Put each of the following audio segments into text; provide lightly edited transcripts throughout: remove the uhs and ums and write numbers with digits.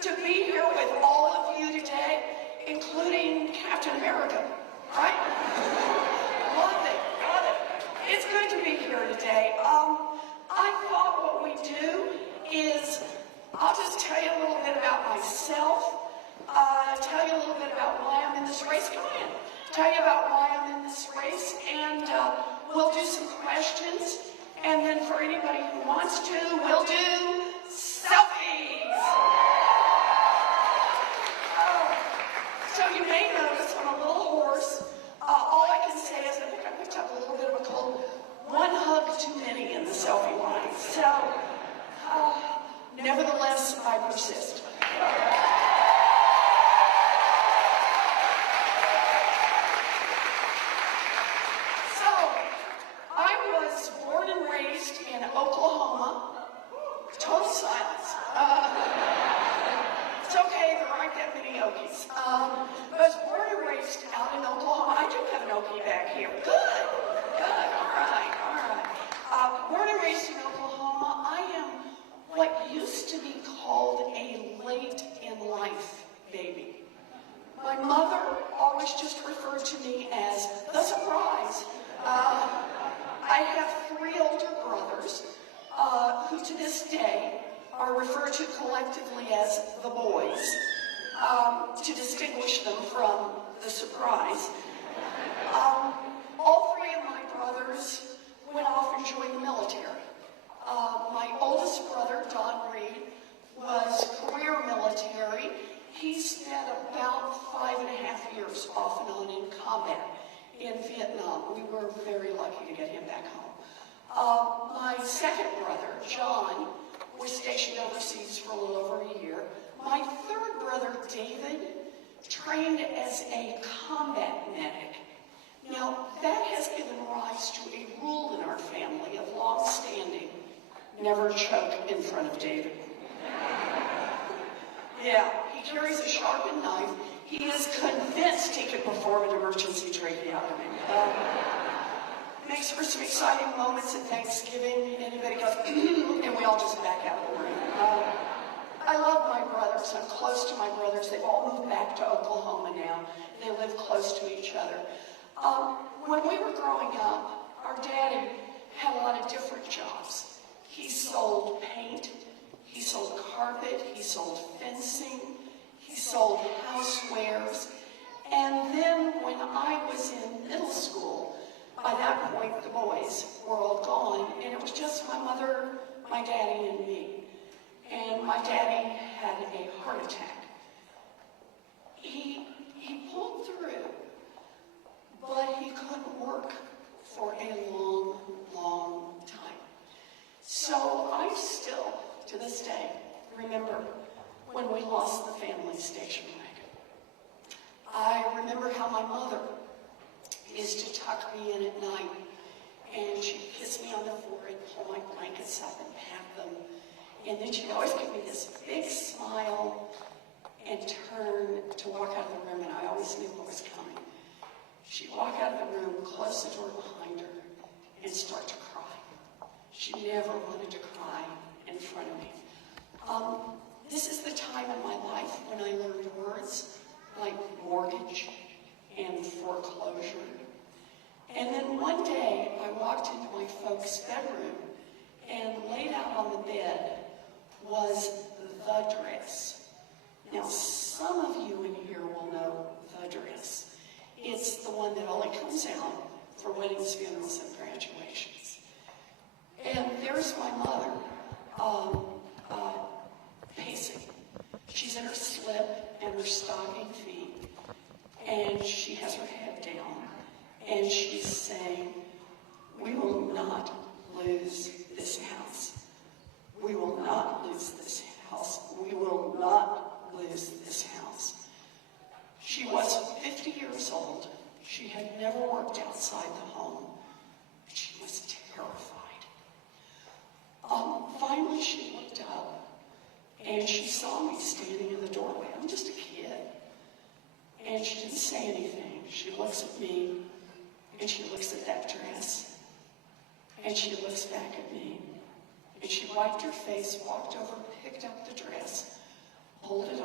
to be here with all of you today, including Captain America, right? Love it, love it. It's good to be here today. I thought what we do is, I'll just tell you a little bit about myself, tell you a little bit about why I'm in this race. Come on, tell you about why I'm in this race, and we'll do some questions, and then for anybody who wants to, we'll do selfies. So you may notice I'm a little hoarse. All I can say is I think I picked up a little bit of a cold. One hug too many in the selfie line. So, nevertheless, I persist. So, I was born and raised in Oklahoma. Total silence. It's okay, there aren't that many Okies. I was born and raised out in Oklahoma. I do have an Okie back here. Good, good, all right, all right. Born and raised in Oklahoma. I am what used to be called a late in life baby. My mother always just referred to me as the surprise. I have 3 older brothers who to this day are referred to collectively as the boys, to distinguish them from the surprise. All 3 of my brothers went off and joined the military. My oldest brother, Don Reed, was career military. He spent about 5.5 years off and on in combat in Vietnam. We were very lucky to get him back home. My second brother, John, was stationed overseas for a little over a year. My third brother, David, trained as a combat medic. Now, that has given rise to a rule in our family of long standing: never choke in front of David. Yeah, he carries a sharpened knife. He is convinced he could perform an emergency tracheotomy. Makes for some exciting moments at Thanksgiving. Anybody goes, and we all just back out of the room. I love my brothers. I'm close to my brothers. They've all moved back to Oklahoma now. They live close to each other. When we were growing up, our daddy had a lot of different jobs. He sold paint, he sold carpet, he sold fencing, he sold housewares. And then when I was in middle school, by that point, the boys were all gone, and it was just my mother, my daddy, and me. And my daddy had a heart attack. He pulled through, but he couldn't work for a long, long time. So I still, to this day, remember when we lost the family station wagon. I remember how my mother used to tuck me in at night, and she'd kiss me on the forehead, pull my blankets up and pat them, and then she'd always give me this big smile and turn to walk out of the room, and I always knew what was coming. She'd walk out of the room, close the door behind her, and start to cry. She never wanted to cry in front of me. This is the time in my life when I learned words like mortgage and foreclosure. And then one day, I walked into my folks' bedroom, and laid out on the bed was the dress. Now, some of you in here will know the dress. It's the one that only comes out for weddings, funerals, and graduations. And there's my mother, pacing. She's in her slip and her stocking feet, and she has her head down, and she's saying, "We will not lose this house. We will not lose this house. We will not lose this house." She was 50 years old. She had never worked outside the home. She was terrified. Finally, she looked up, and she saw me standing in the doorway. I'm just a kid. And she didn't say anything. She looks at me, and she looks at that dress, and she looks back at me, and she wiped her face, walked over, picked up the dress, pulled it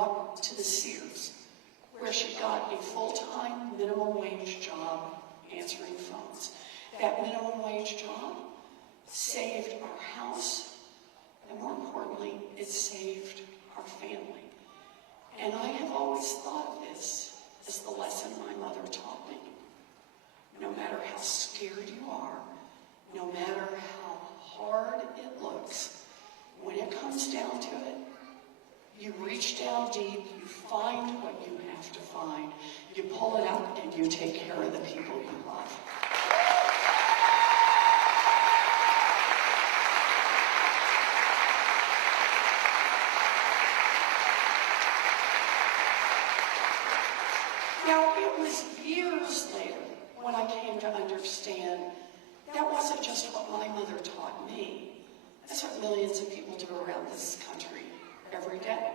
walked to the Sears, where she got a full-time minimum wage job answering phones. That minimum wage job saved our house, and more importantly, it saved our family. And I have always thought of this as the lesson my mother taught me. No matter how scared you are, no matter how hard it looks, when it comes down to it, you reach down deep, you find what you have to find, you pull it out, and you take care of the people you love. Now, it was years later when I came to understand that wasn't just what my mother taught me. That's what millions of people do around this country every day.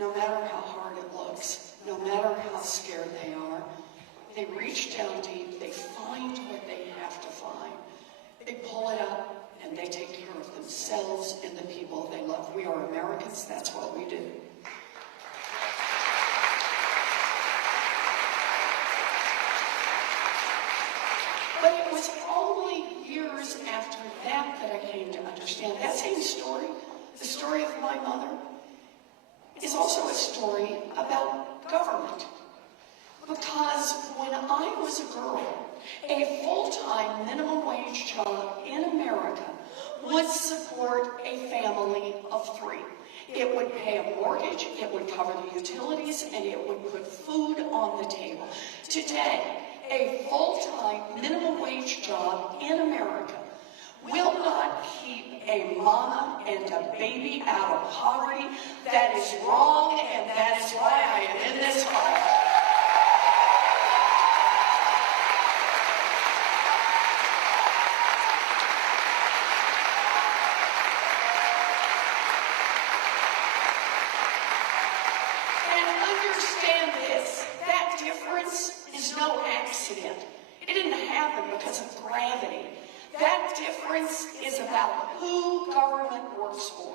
No matter how hard it looks, no matter how scared they are, they reach down deep, they find what they have to find. They pull it up, and they take care of themselves and the people they love. We are Americans, that's what we do. But it was only years after that I came to understand that same story, the story of my mother, is also a story about government. Because when I was a girl, a full-time minimum wage job in America would support a family of 3. It would pay a mortgage, it would cover the utilities, and it would put food on the table. Today, a full-time minimum wage job in America will not keep a mama and a baby out of poverty. That is wrong, and that is why I am in this fight. And understand this, that difference is no accident. It didn't happen because of gravity. That difference is about who government works for.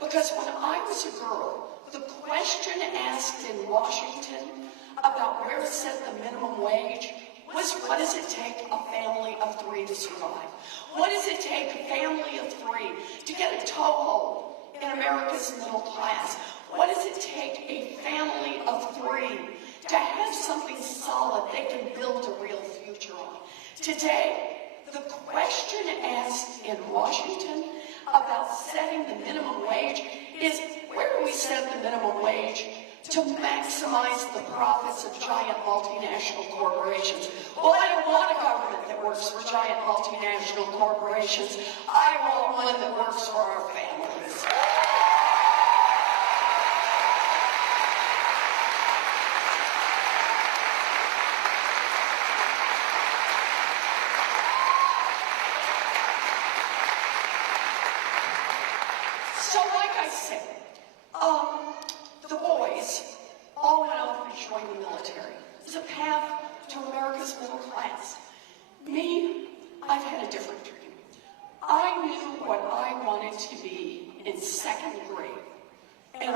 Because when I was a girl, the question asked in Washington about where to set the minimum wage was, what does it take a family of 3 to survive? What does it take a family of 3 to get a toehold in America's middle class? What does it take a family of 3 to have something solid they can build a real future on? Today, the question asked in Washington about setting the minimum wage is, where do we set the minimum wage to maximize the profits of giant multinational corporations? Well, I don't want a government that works for giant multinational corporations. I want one that works for our families. So like I said, the boys all went off and joined the military. It was a path to America's middle class. Me, I've had a different dream. I knew what I wanted to be in 2nd grade. And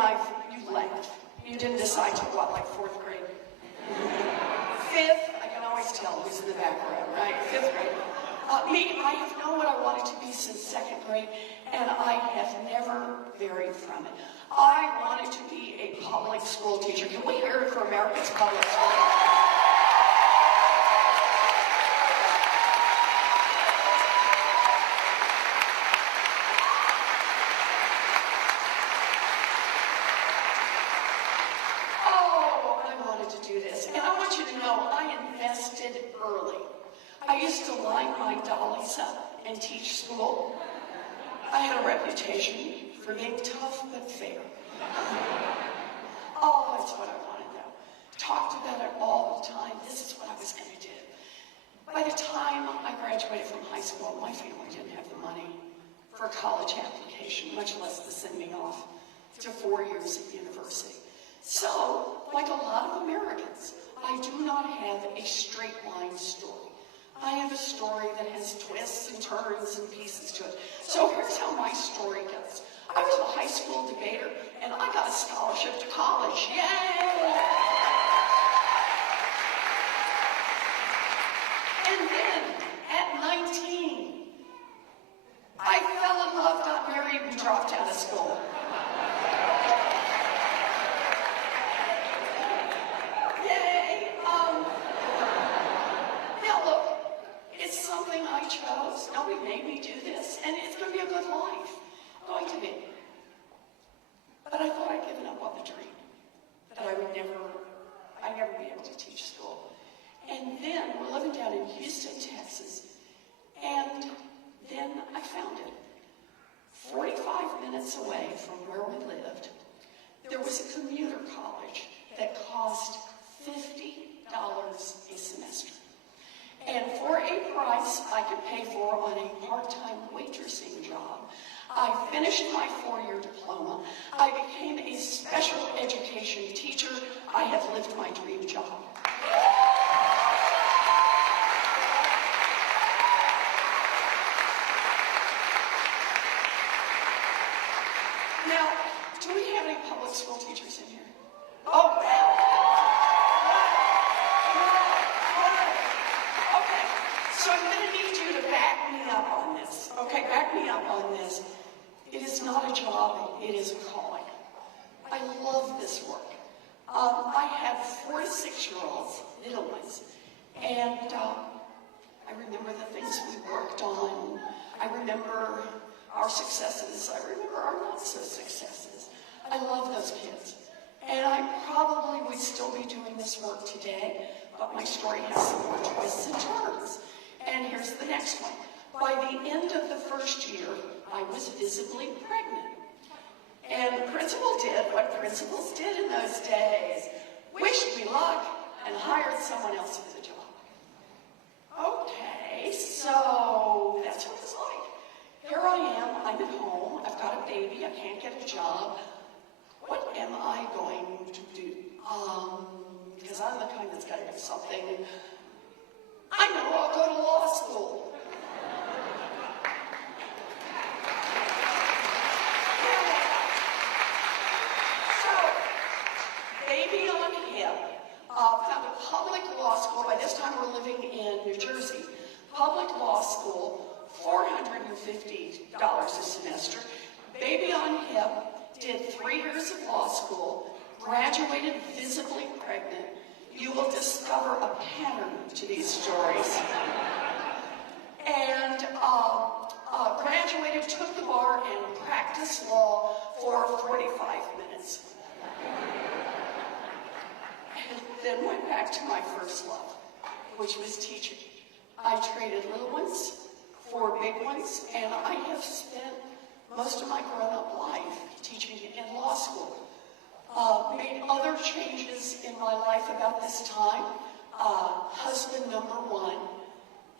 you laughed. You didn't decide to what, like 4th grade? 5th, I can always tell who's in the background, right? 5th grade. I have known what I wanted to be since 2nd grade, and I have never varied from it. I wanted to be a public school teacher. Can we hear it for America's public school? Oh, I wanted to do this. And I want you to know, I invested early. I used to line my dollies up and teach school. I had a reputation for being tough but fair. Oh, that's what I wanted though. Talked about it all the time. This is what I was going to do. By the time I graduated from high school, my family didn't have the money for a college application, much less to send me off to 4 years at university. So, like a lot of Americans, I do not have a straight line story. I have a story that has twists and turns and pieces to it. So here's how my story goes. I was a high school debater, and I got a scholarship to college. Yay! And then, at 19, I fell in love, got married, and dropped out of school. Yay! Now look, it's something I chose. Nobody made me do this, and it's going to be a good life. Going to be. But I thought I'd given up on the dream. That I'd never be able to teach school. And then we're living down in Houston, Texas, and then I found it. 45 minutes away from where we lived, there was a commuter college that cost $50 a semester. And for a price I could pay for on a part-time waitressing job, I finished my 4-year diploma. I became a special education teacher. I have lived my dream job. Now, do we have any public school teachers in here? Oh, wow. Okay, so I'm going to need you to back me up on this. Okay, back me up on this. It is not a job, it is a calling. I love this work. I have 4 to 6-year-olds, little ones, and I remember the things we worked on. I remember our successes. I remember our not-so-successes. I love those kids. And I probably would still be doing this work today, but my story has some more twists and turns. And here's the next one. By the end of the first year, I was visibly pregnant. And the principal did what principals did in those days. Wished me luck and hired someone else for the job. Okay, so that's what it's like. Here I am, I'm at home, I've got a baby, I can't get a job. What am I going to do? Because I'm the kind that's got to do something. I know, I'll go to law school. Baby on hip, found a public law school. By this time we're living in New Jersey. Public law school, $450 a semester. Baby on hip, did 3 years of law school, graduated visibly pregnant. You will discover a pattern to these stories. And graduated, took the bar, and practiced law for 45 minutes. And then went back to my first love, which was teaching. I traded little ones for big ones, and I have spent most of my grown-up life teaching in law school. Made other changes in my life about this time. Husband number 1.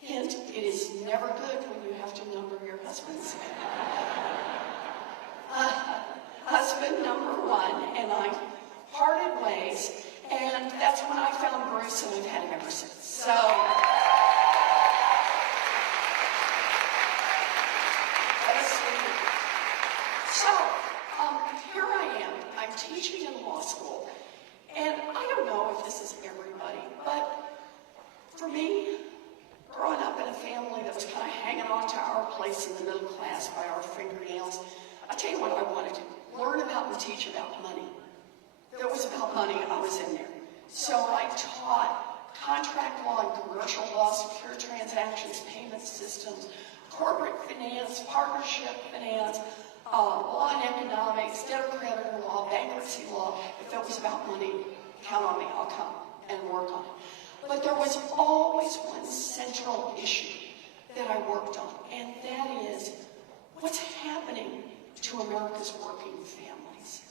Hint, it is never good when you have to number your husbands. Husband number 1 and I parted ways, and that's when I found Bruce, and I've had him ever since. So, here I am. I'm teaching in law school, and I don't know if this is everybody, but for me, growing up in a family that was kind of hanging on to our place in the middle class by our fingernails, I tell you what I wanted to learn about and teach about money. If it was about money, I was in there. So I taught contract law and commercial law, secure transactions, payment systems, corporate finance, partnership finance, law and economics, debtor-creditor law, bankruptcy law. If it was about money, count on me, I'll come and work on it. But there was always one central issue that I worked on, and that is what's happening to America's working families.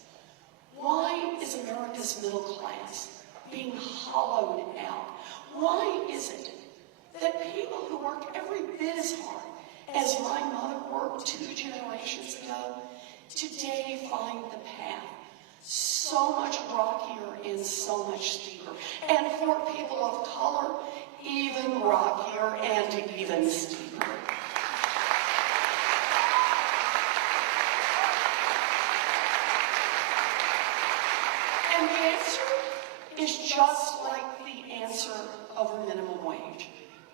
Why is America's middle class being hollowed out? Why is it that people who work every bit as hard as my mother worked 2 generations ago, today find the path so much rockier and so much steeper? And for people of color, even rockier and even steeper. is just like the answer of a minimum wage.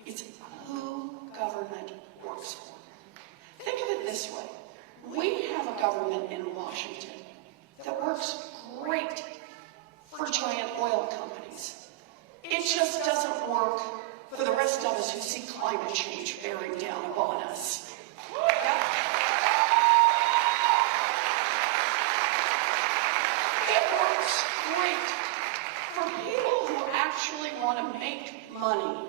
It's who government works for. Think of it this way. We have a government in Washington that works great for giant oil companies. It just doesn't work for the rest of us who see climate change bearing down upon us. Yep. It works great for people who actually want to make money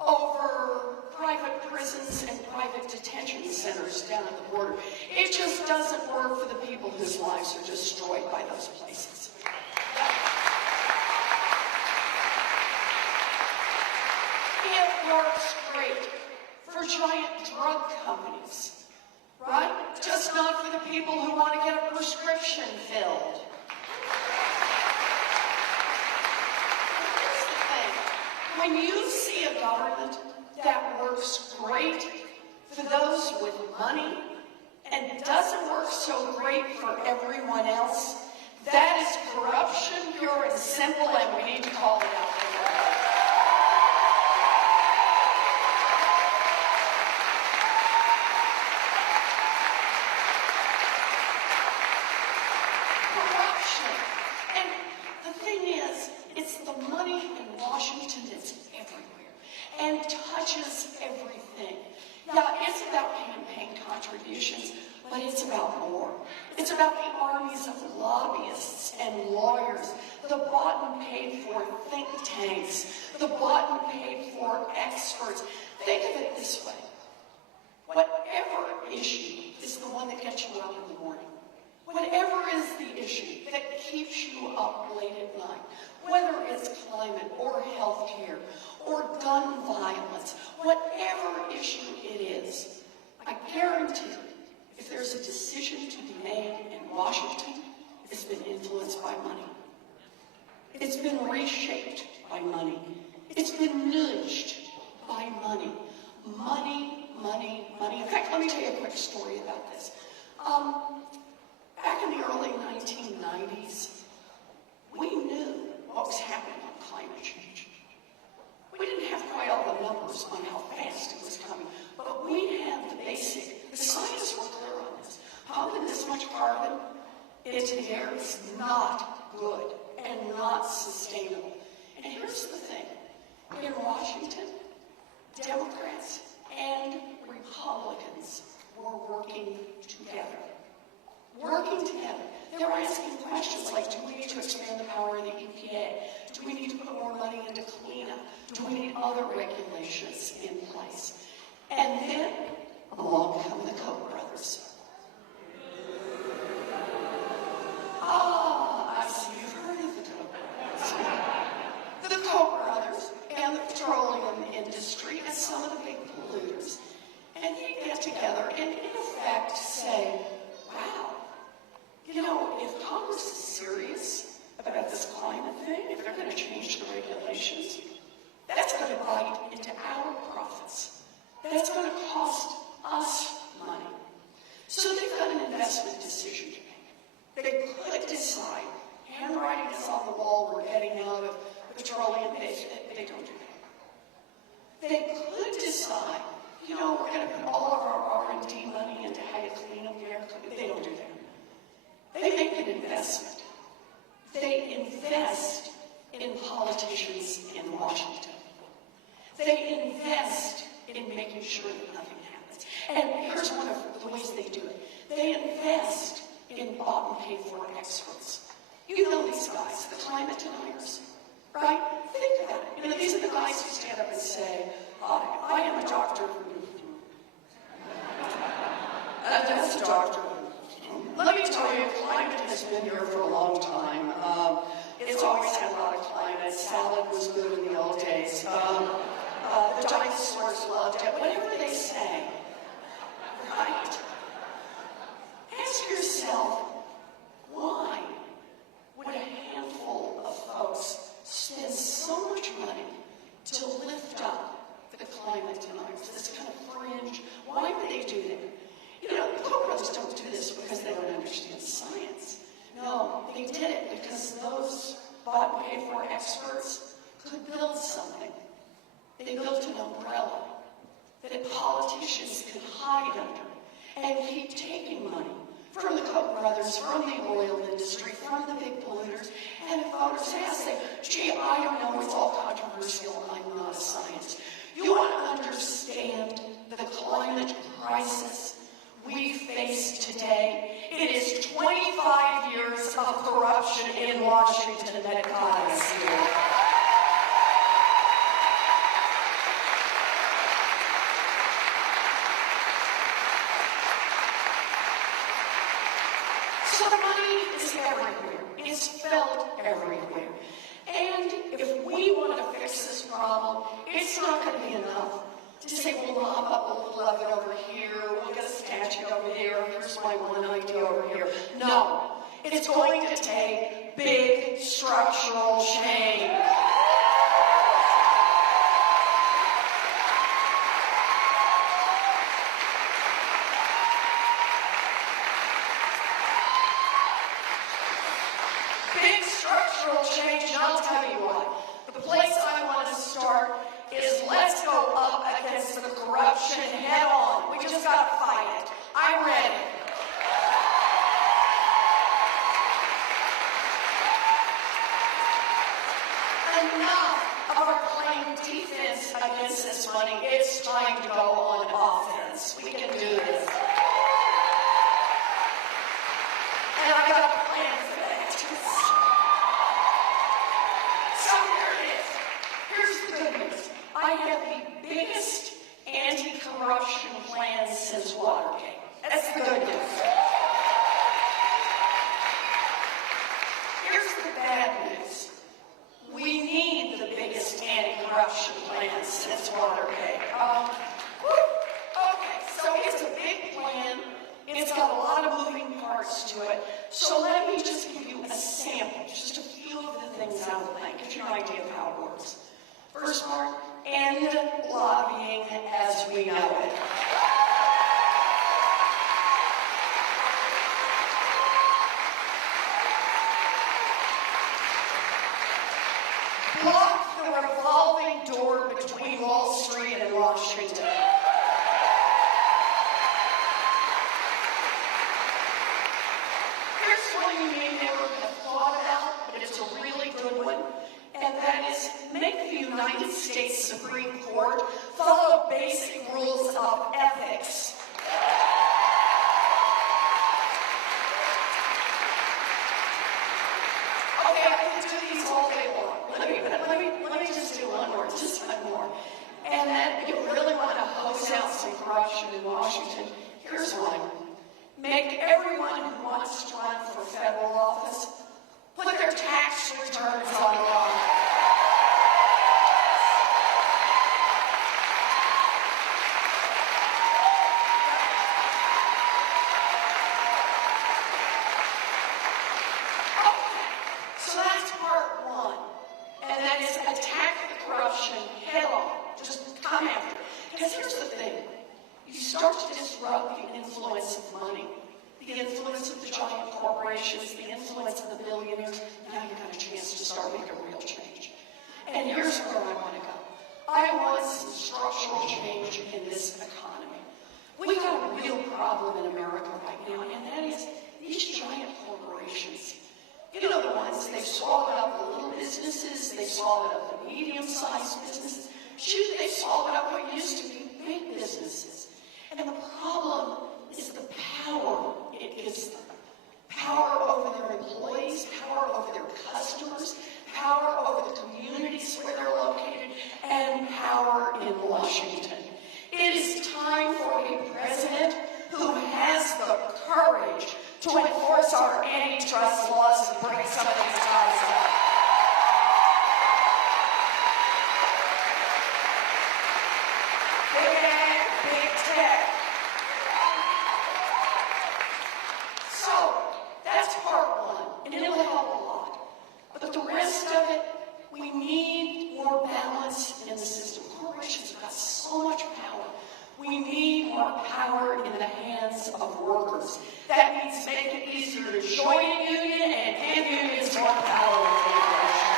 over private prisons and private detention centers down at the border. It just doesn't work for the people whose lives are destroyed by those places. It works great for giant drug companies, right? Just not for the people who want to get a prescription filled. Here's the thing. When you see a government that works great for those with money and doesn't work so great for everyone else, that is corruption, pure and simple, and we need to call it out. Corruption. And the thing is, it's the money in Washington that's everywhere and touches everything. Yeah, it's about campaign contributions, but it's about more. It's about the armies of lobbyists and lawyers, the bought and paid for think tanks, the bought and paid for experts. Think of it this way. Whatever issue is the one that gets you up in the morning, whatever is the issue that keeps you up late at night, whether it's climate or health care or gun violence, whatever issue it is, I guarantee if there's a decision to be made in Washington, it's been influenced by money. It's been reshaped by money. It's been nudged by money. Money, money, money. In fact, let me tell you a quick story about this. Back in the early 1990s, we knew what was happening on climate change. We didn't have quite all the numbers on how fast it was coming, but we had the scientists were clear on this. Pumping this much carbon into the air is not good and not sustainable. And here's the thing. In Washington, Democrats and Republicans were working together. They were asking questions like, do we need to expand the power of the EPA? Do we need to put more money into cleanup? Do we need other regulations in place? And then along come the Koch brothers. I see you've heard of the Koch brothers. The Koch brothers and the petroleum industry and some of the big polluters. And they get together and in effect say, wow, you know, if Congress is serious about this climate thing, if they're going to change the regulations, that's going to bite into our profits. That's going to cost us money. So they've got an investment decision to make. They could decide, handwriting is on the wall, we're getting out of petroleum. They don't do that. They could decide, you know, we're going to put all of our R&D money into how to clean up the air. They don't do that. They make an investment. They invest in politicians in Washington. They invest in making sure that nothing happens. And here's one of the ways they do it. They invest in bought and paid for experts. You know these guys, the climate deniers, right? Think about it. You know, these are the guys who stand up and say, I am a doctor. That's a doctor. Let me tell you, climate has been here for a long time. It's always had a lot of climate. Salad was good in the old days. The dinosaurs loved it. Whatever they say, right? Ask yourself, why would a handful of folks spend so much money to lift up the climate deniers, this kind of fringe? Why would they do that? You know, the Koch brothers don't do this because they don't understand science. No, they did it because those thought paid for experts could build something. They built an umbrella that politicians could hide under and keep taking money from the Koch brothers, from the oil industry, from the big polluters. And if voters ask, say, gee, I don't know, it's all controversial, I'm not a scientist. You want to understand the climate crisis we face today? It is 25 years of corruption in Washington that got us here. So the money is everywhere. It's felt everywhere. And if we want to fix this problem, it's not going to be enough to say, we'll lob up a little of it over here, we'll get a statue over there, here's my one idea over here. No, it's going to take big structural change. Big structural change, and I'll tell you what. The place I want to start is let's go up against the corruption head on. We just got to fight it. I'm ready. Enough of our playing defense against this money. It's time to go on offense. We can do this. And I got a plan for that. So here it is. Here's the good news. I have the biggest anti-corruption plan since Watergate. That's the good news. Here's the bad news. We need the biggest anti-corruption plan since Watergate. Okay, so it's a big plan. It's got a lot of moving parts to it. So let me just give you a sample, just a few of the things I would like, get you an idea of how it works. First part, end lobbying as we know it. Block the revolving door between Wall Street and Washington. Here's one you may never have thought about, but it's a really good one. And that is, make the United States Supreme Court follow basic rules of ethics. Okay, I can do these all day long. Let me just do one more, just one more. And then if you really want to hose out some corruption in Washington, here's one. Make everyone who wants to run for federal office put their tax returns online. Okay, so that's part one. And that is attack the corruption head on. Just come after it. Because here's the thing. You start to disrupt the influence of money, the influence of the giant corporations, the influence of the billionaires. Now you've got a chance to start making real change. And here's where I want to go. I want some structural change in this economy. We've got a real problem in America right now, and that is these giant corporations. You know the ones, they've swallowed up the little businesses, they've swallowed up the medium-sized businesses. Shoot, they've swallowed up what used to be big businesses. And the problem is the power it gives them. Power over their employees, power over their customers, power over the communities where they're located, and power in Washington. It is time for a president who has the courage to enforce our antitrust laws and break some of these guys up. Big tech. So, that's part one, and it'll help a lot. But the rest of it, we need more balance in the system. Corporations have got so much power. We need more power in the hands of workers. That means make it easier to join a union and give unions more power with corporations.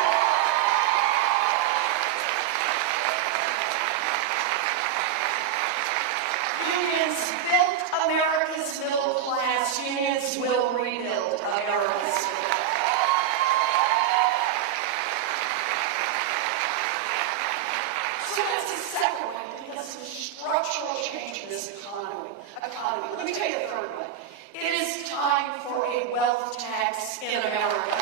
economy. Let me tell you a third one. It is time for a wealth tax in America.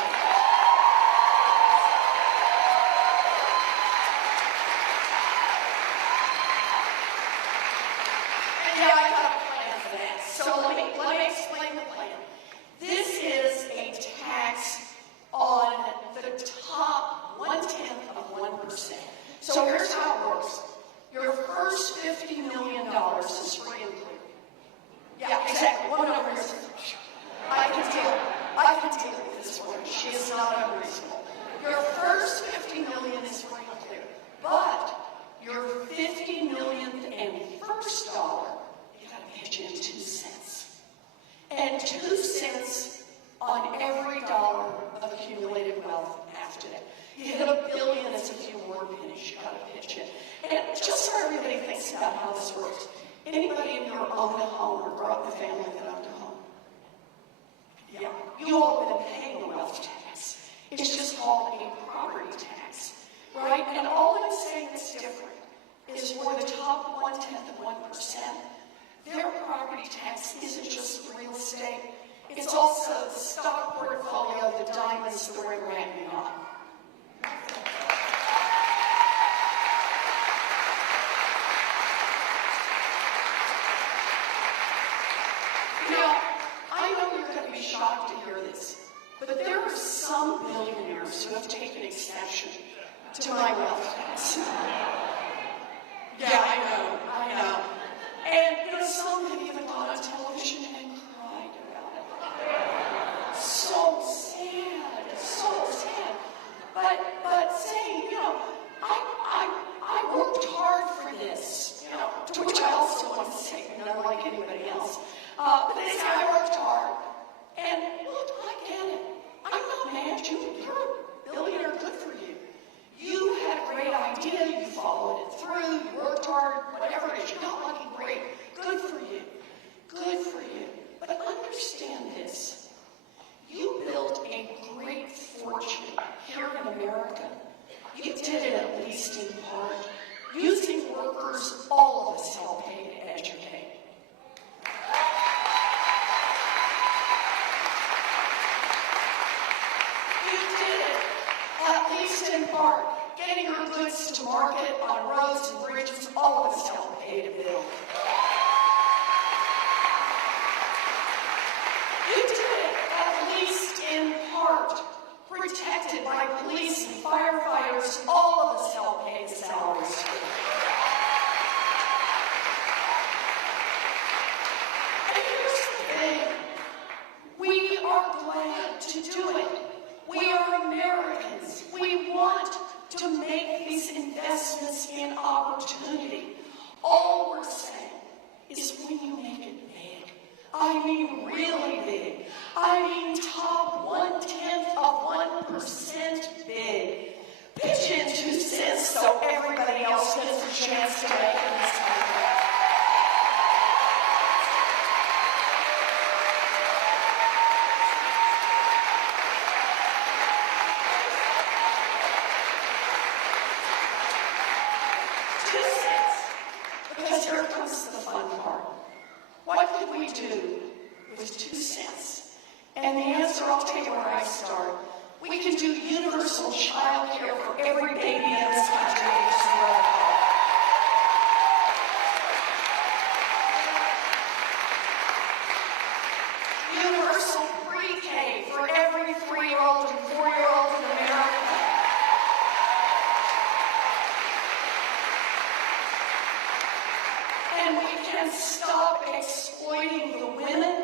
And yeah, I got a plan for that. So let me explain the plan. This is a tax on the top 0.1%. So here's how it works. Your first $50 million is free and clear. Yeah, exactly. One over here. I can deal with this one. She is not unreasonable. Your first $50 million is free and clear. But your 50 millionth and first dollar, you gotta pitch in 2 cents. And 2 cents on every dollar of accumulated wealth after that. You hit $1 billion, it's a few more pennies you gotta pitch in. And just so everybody thinks about how this works, anybody in here own a home or grew up in a family that owned a home? Yeah, you all have been paying a wealth tax. It's just called a property tax, right? And all I'm saying that's different is for the top 0.1%, their property tax isn't just real estate. It's also the stock portfolio, the diamonds, the ring, and beyond. Now, I know you're going to be shocked to hear this, but there are some billionaires who have taken exception to my wealth tax. Yeah, I know. And, some have even gone on television and cried about it. So sad. But saying, I worked hard for this, to which I also want to say, not like anybody else. But they say I worked hard. And look, I get it. I'm not mad at you. You're a billionaire. Good for you. You had a great idea. You followed it through. You worked hard. Whatever it is. You got lucky. Great. Good for you. Good for you. But understand this. You built a great fortune here in America. You did it at least in part using workers all of us help pay to educate. You did it, at least in part, getting your goods to market on roads and bridges all of us help pay to build. You did it, at least in part, protected by police and firefighters, all of us help pay the salaries. And here's the thing. We are glad to do it. We are Americans. We want to make these investments in opportunity. All we're saying is when you make it big, I mean really big, I mean top 0.1% big, pitch in 2 cents so everybody else gets a chance to make it in this country. Because here comes the fun part. What could we do with 2 cents? And the answer, I'll tell you where I start. We can do universal child care for every baby in this country age 0. Universal pre-K for every 3-year-old and 4-year-old in America. And we can stop exploiting the women,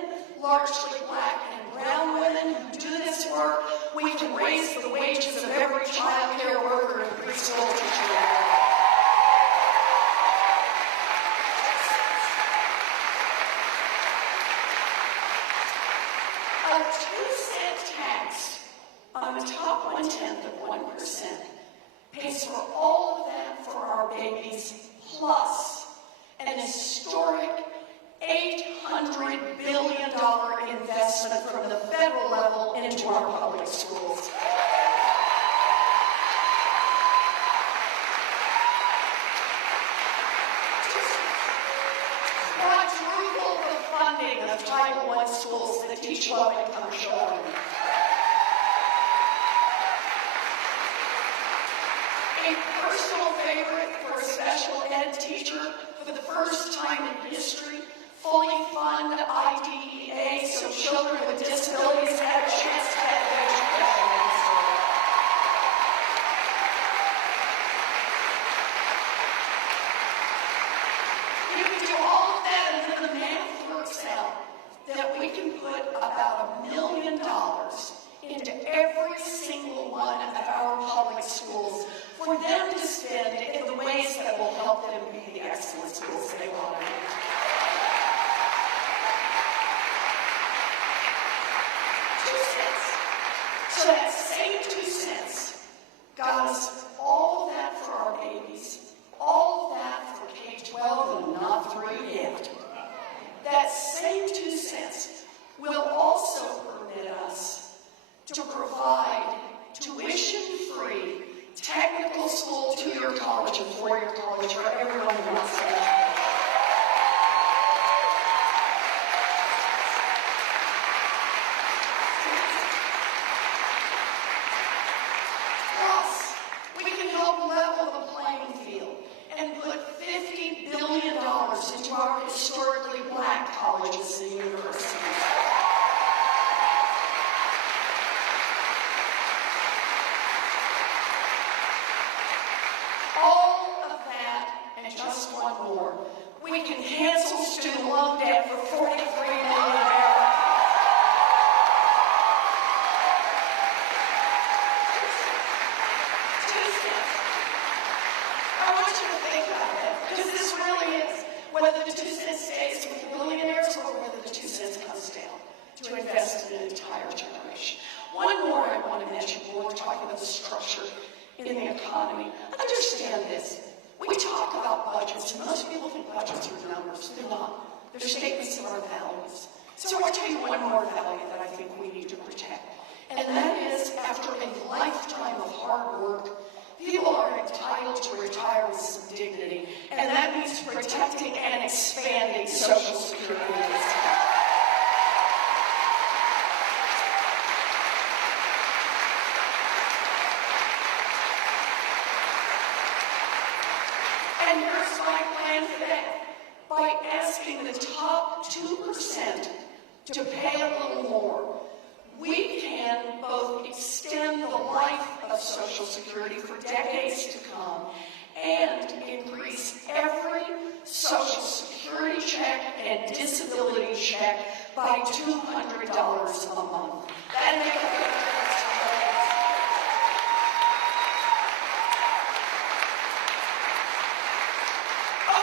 largely black and brown women who do this work. We can raise the wages of every child care worker and preschool teacher. A 2-cent tax on the top 0.1% pays for all of that for our babies, plus an historic $800 billion investment from the federal level into our public schools. Quadruple the funding ed teacher for the first time in history, fully fund IDEA so children with disabilities have a chance to have an education. You can do all of that, and then the math works out that we can put about $1 million into every single one of our public schools for them to spend in the ways that will help them be the excellent schools they want to be. So that same 2 cents got us all of that for our babies, all of that for K-12 and not through yet. That same 2 cents will also permit us to provide tuition-free technical school, 2-year college, and 4-year college for everyone who wants to educate. Plus, we can help level the playing field and put $50 billion into our historically black colleges and universities. All of that and just one more. We can cancel student loan debt for $43 million. I want you to think about that, because this really is whether the 2 cents stays with billionaires or whether the 2 cents comes down to invest in an entire generation. One more I want to mention when we're talking about the structure in the economy. Understand this. We talk about budgets, and most people think budgets are numbers. They're not. They're statements of our values. So I want to tell you one more value that I think we need to protect. And that is, after a lifetime of hard work, people are entitled to retire with some dignity, and that means protecting and expanding Social Security in this country. And here's my plan for that. By asking the top 2% to pay a little more, we can both extend the life of Social Security for decades to come and increase every Social Security check and disability check by $200 a month. That'd make a big difference to our lives.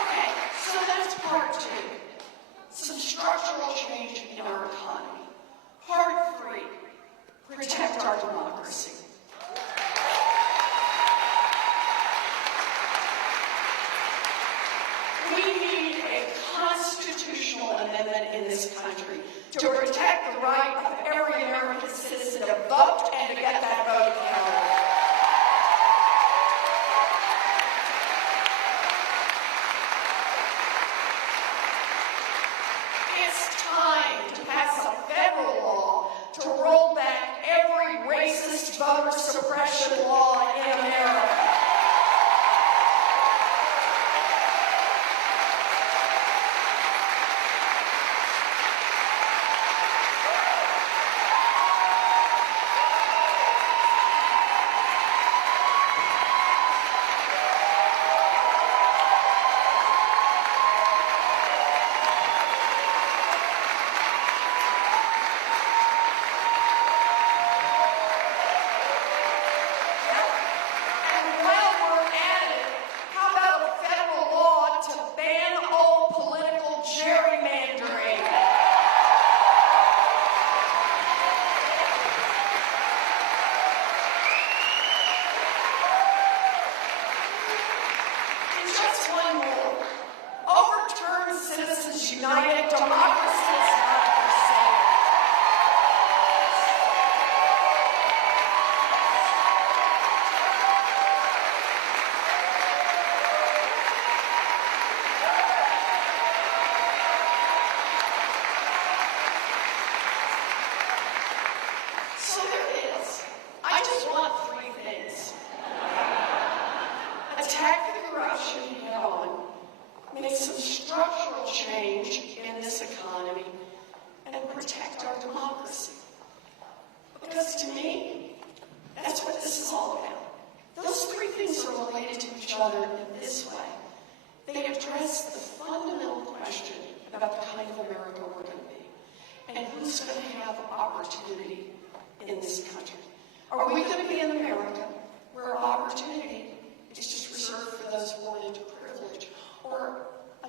Okay, so that's part 2. Some structural change in our economy. Part 3, protect our democracy. We need a constitutional amendment in this country to protect the right of every American citizen to vote and to get that vote counted. It's time to pass a federal law to roll back every racist voter suppression law in America. United democracy is not for sale. So there it is. I just want 3 things. Attack the corruption head on, make some structural change in this economy, and protect our democracy. Because to me, that's what this is all about. Those three things are related to each other in this way. They address the fundamental question about the kind of America we're going to be, and who's going to have opportunity in this country. Are we going to be an America where opportunity is just reserved for those born into privilege, or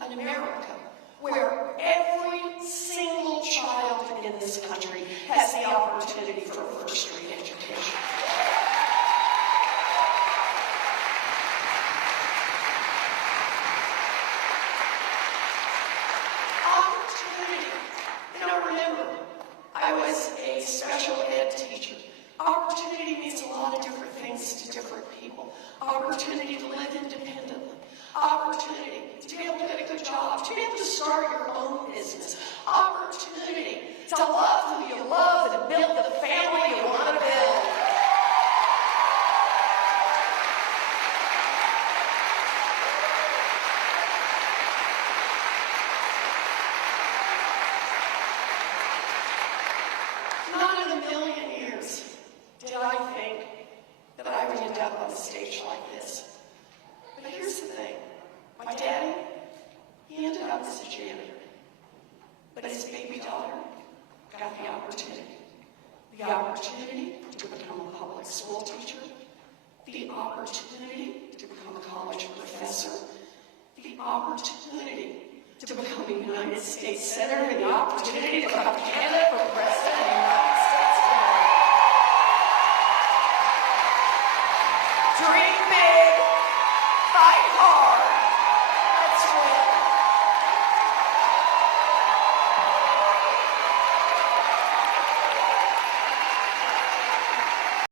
an America where every single child in this country has the opportunity for a first-rate education? Opportunity. Remember, I was a special ed teacher. Opportunity means a lot of different things to different people. Opportunity to live independently. Opportunity to be able to get a good job, to be able to start your own business. Opportunity to love who you love and build the family you want to build. Not in a million years did I think that I would end up on a stage like this. But here's the thing. My daddy, he ended up as a janitor. But his baby daughter got the opportunity. The opportunity to become a public school teacher. The opportunity to become a college professor. The opportunity to become a United States Senator. And the opportunity to become a candidate for president of the United States of America. Dream big, fight hard.